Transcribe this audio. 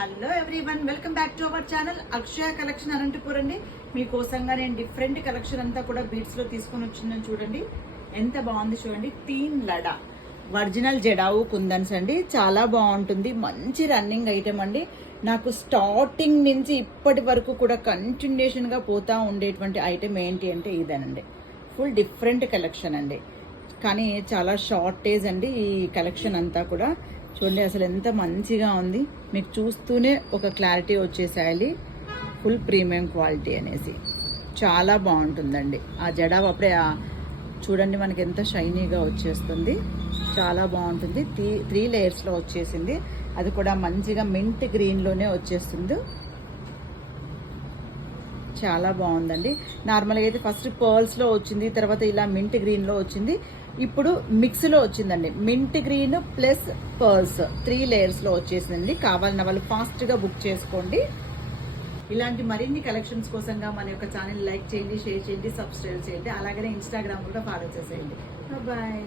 Hello everyone, welcome back to our channel Akshaya collection Anantapur అండి. మీకోసంగా నేను different collection అంతా కూడా బీడ్స్ లో తీసుకొని వచ్చిందని చూడండి. ఎంత బాగుంది చూడండి. తీన్ లడా ఒరిజినల్ జడావు కుందన్స్ అండి. చాలా బాగుంటుంది. మంచి రన్నింగ్ ఐటమ్ అండి. నాకు స్టార్టింగ్ నుంచి ఇప్పటి వరకు కూడా కంటిన్యూషన్ గా పోతా ఉండేటువంటి ఐటమ్ ఏంటి అంటే ఇదేనండి. ఫుల్ డిఫరెంట్ కలెక్షన్ అండి, కానీ చాలా షార్టేజ్ అండి ఈ కలెక్షన్ అంతా కూడా. చూడండి అసలు ఎంత మంచిగా ఉంది. మీకు చూస్తూనే ఒక క్లారిటీ వచ్చేసేయాలి. ఫుల్ ప్రీమియం క్వాలిటీ అనేసి చాలా బాగుంటుందండి. ఆ జడావ్ అప్పుడే చూడండి మనకి ఎంత షైనీగా వచ్చేస్తుంది. చాలా బాగుంటుంది. త్రీ లేయర్స్లో వచ్చేసింది. అది కూడా మంచిగా మింట్ గ్రీన్లోనే వచ్చేస్తుంది. చాలా బాగుందండి. నార్మల్గా అయితే ఫస్ట్ పర్ల్స్లో వచ్చింది, తర్వాత ఇలా మింట్ గ్రీన్లో వచ్చింది, ఇప్పుడు మిక్స్లో వచ్చిందండి. మింట్ గ్రీన్ ప్లస్ పర్ల్స్ 3 లేయర్స్లో వచ్చేసిందండి. కావాలన్న వాళ్ళు ఫాస్ట్గా బుక్ చేసుకోండి. ఇలాంటి మరిన్ని కలెక్షన్స్ కోసంగా మన యొక్క ఛానల్ లైక్ చేయండి, షేర్ చేయండి, సబ్స్క్రైబ్ చేయండి. అలాగనే ఇన్స్టాగ్రామ్ కూడా ఫాలో చేసేయండి. బాయ్.